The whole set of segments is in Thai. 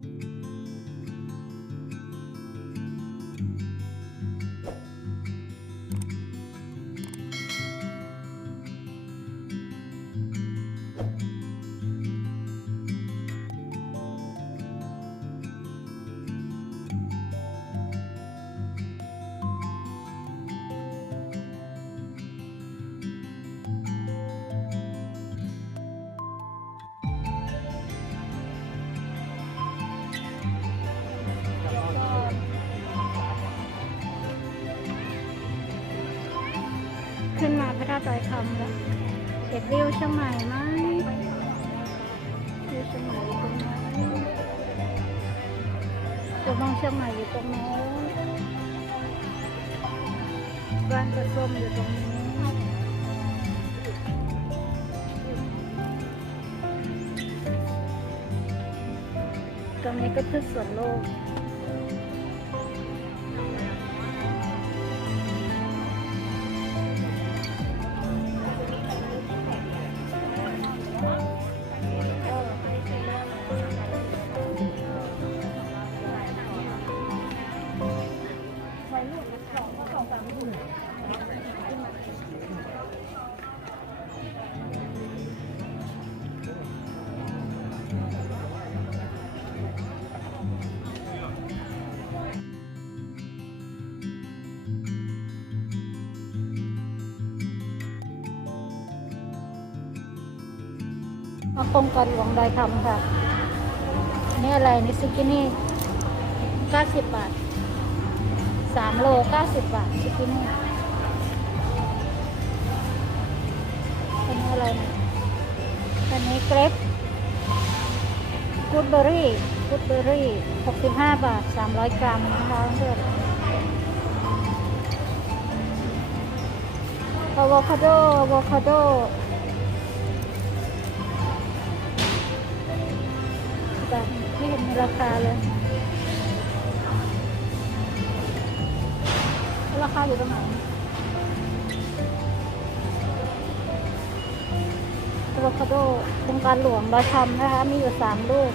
ขึ้นาตอยคำแล้วเห็นวิวเชียงใหม่ไหมวิวเชียงใหม่อยู่ตรงนั้นตัวมองเชียงใหม่อยู่ตรงโน้นบ้านกระส้มอยู่ตรงนี้ตรงนี้ก็พืชสวนโลก มาโครงการหลวงดอยคำค่ะ นี่อะไรนี่ซุกินี่90 บาท 3 โล 90 บาทซุกินี่อันนี้อะไรนะอันนี้เกรปกูดเบอรี่กูดเบอรี่ 65 บาท 300 กรัมนะคะเพื่อนอะโวคาโดอะโวคาโด แบบไม่เห็นมีราคาเลย ราคาอยู่ตรงไหนอะโวคาโดโครงการหลวงเราทำนะคะ มีอยู่สามลูก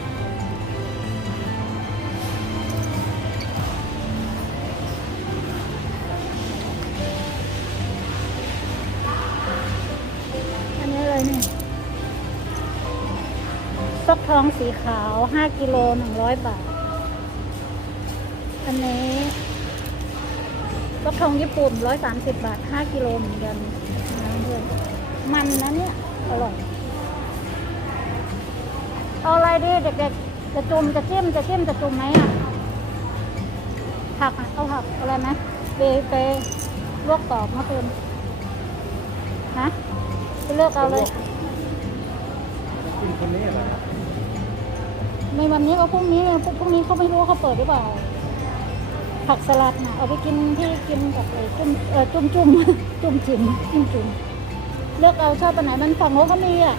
ทองสีขาว 5กิโล100 บาท อันนี้ฟักทองญี่ปุ่น 130 บาท 5กิโลเหมือนกันนะเพื่อนมันนะเนี่ย อร่อยเอาอะไรดีเด็กๆจะจุ่มจะจิ้มจะจิ้มจะจุ่มไหมอะผักอะเอาผักอะไรไหมไปไปลวกกรอบเมื่อคืนฮะไปเลือกเอาเลยคนนี้เหรอ ในวันนี้กับพรุ่งนี้เนี่ยพรุ่งนี้เขาไม่รู้เขาเปิดหรือเปล่า ผักสลัดนะเอาไปกินที่กินกับไอ้จุ่มเออจุ่มจุ่มจุ่มจิ๋มจุ่มจุ่มเลือกเอาชอบตัวไหนมันฝั่งโน้นก็มีอะ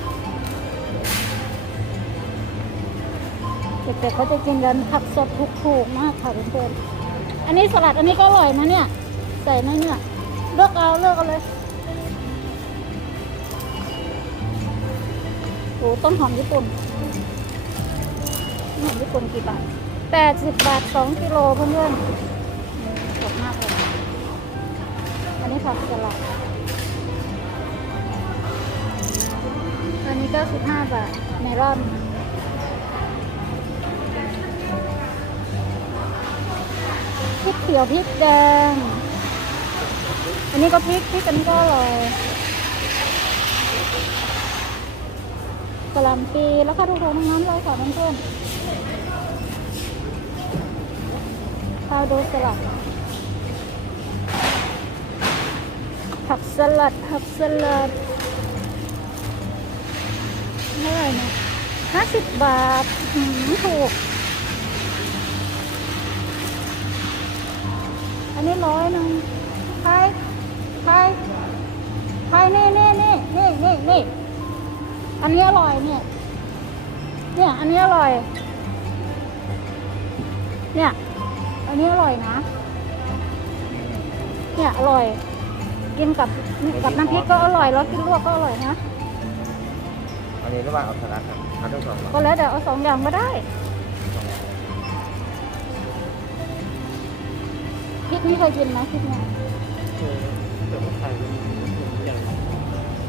เด็กๆเขาจะกินกันผักสดถูกๆมากค่ะเพื่อนๆอันนี้สลัดอันนี้ก็อร่อยนะเนี่ย ใส่ในเนี่ยเลือกเอาเลือกเอาเลยโอ้ต้นหอมญี่ปุ่น นี่ญี่ปุ่นกี่บาทแปดสิบบาทสองกิโลเพื่อนๆสดมากเลย อันนี้ผักสลัด อันนี้ก็สิบห้าบาทเมลอนพริกเขียวพริกแดง อันนี้ก็พริกพริกอันนี้ก็อร่อยกะหล่ำปีแล้วก็ทุกๆทั้งนั้นเลยค่ะเพื่อนๆ ข้าวดูสลัด ผักสลัด ผักสลัดเท่าไหร่นะห้าสิบบาทถูก อันนี้ร้อยหนึ่งไทยไทยไทยนี่นี่นี่นี่นี่นี่อันนี้อร่อยเนี่ย เนี่ย อันนี้อร่อย เนี่ย อันนี้อร่อยนะ เนี่ยอร่อย กินกับกับน้ำพริกก็อร่อยแล้วกินลวกก็อร่อยนะ อันนี้หรือว่าเอาสลัดครับเอาทั้งสองก็แล้วเดี๋ยวเอาสองอย่างมาได้พริกนี่เคยกินไหมพริกเนี่ย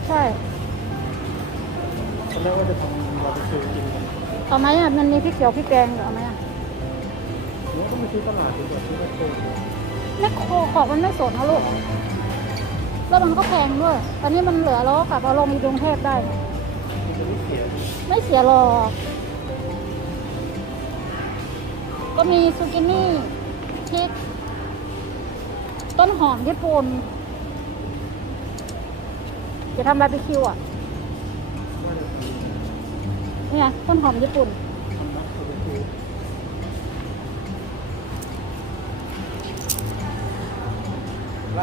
ใช่ตอนแรกว่าจะทำเราไปซื้อกินกันเอาไหมอะมันมีพริกเขียวพริกแกงเอาไหมอะ ต้องไปซื้อตลาดดีกว่าซื้อมาโคตรแม่โคของมันไม่สดนะลูก แล้วมันก็แพงด้วย ตอนนี้มันเหลือแล้วกลับเอาลงในกรุงเทพได้ ไม่เสียหรอก ก็มีซูกินี่พริกต้นหอมญี่ปุ่น จะทำบาร์บีคิวอะ เนี่ยต้นหอมญี่ปุ่น อัน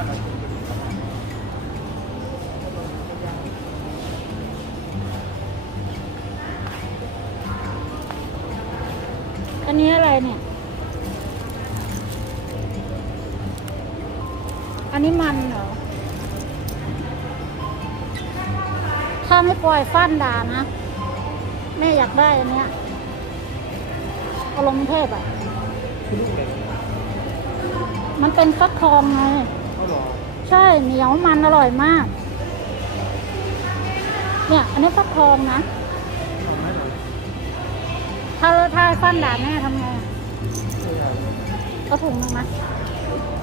นี้อะไรเนี่ย อันนี้มันเหรอ ถ้าไม่ปล่อยฟันด่านะ แม่อยากได้อันเนี้ยเอาลุงเทพอะ มันเป็นฟักทองไง ใช่เหนียวมันอร่อยมาก เนี่ยอันนี้ฟักทองนะ ถ้าถ้าฟันด่าแม่ทำไงเอาถุงหนึงนะ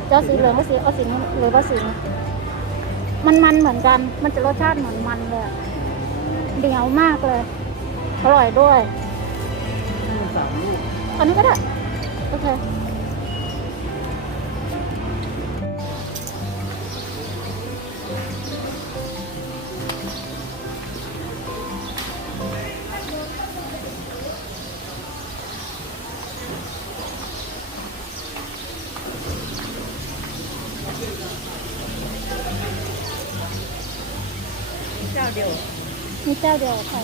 จะสีเหลืองก็สีเอาสีนี้หรือว่าสีนี้มันมันเหมือนกัน มันจะรสชาติเหมือนมันเลยเหนียวมากเลย อร่อยด้วย อันนี้ก็ได้ โอเค ดียวมีเจ้าเดียวค่ะ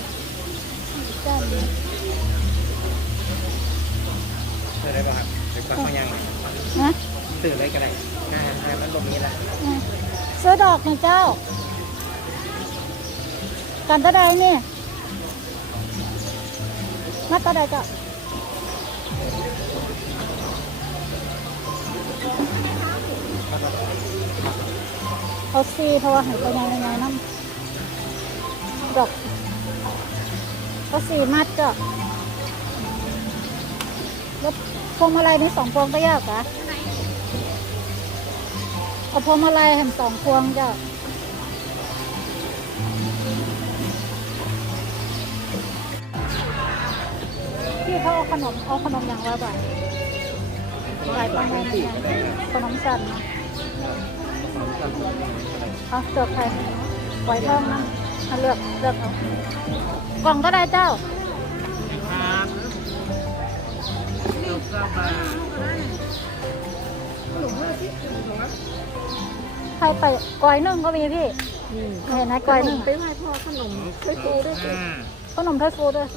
มีเจ้าเดียวซื้อได้ป่ะครับหรือว่าเขายังนะซื้อเลยก็ได้ง่ายง่ายมันลมนี้แหละอืมซื้อดอกหนึ่งเจ้า กันตะไดนี่นัดตะไดเจ้าเอาซีเพราะว่าใหายไปยังยังไงน้ำ ดอกเอาสีมัดจ้ะแล้วพวงมาลัยนี่สองพวงก็ยากเหรอเอาพวงมาลัยแห่งสองพวงจ้ะพี่เขาเอาขนมเอาขนมอย่างละบาทหลายประมาณนี้ขนมสั่นนะเอาเลือกใครไว้ทองนะ เอาเลือกเลือกเอากล่องก็ได้เจ้าครับลูกก็มาใครไปก้อยนึ่งก็มีพี่เห็นไหมก้อยนึ่งไปไหว้พ่อขนมช่วยครูด้วยสิขนมไทยฟูด้วย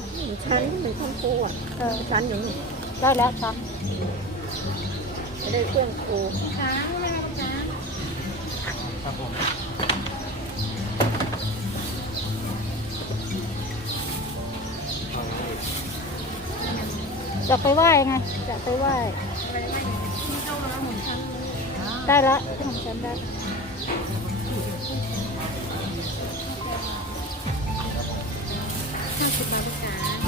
ชั้นหนึ่งของครูอะเออชั้นอยู่นี่ได้แล้วครับจะได้เครื่องครูครับผม จะไปไหว้ไงจะไปไหว้ได้ละขนมฉันได้ห้าสิบบาทลูกค้า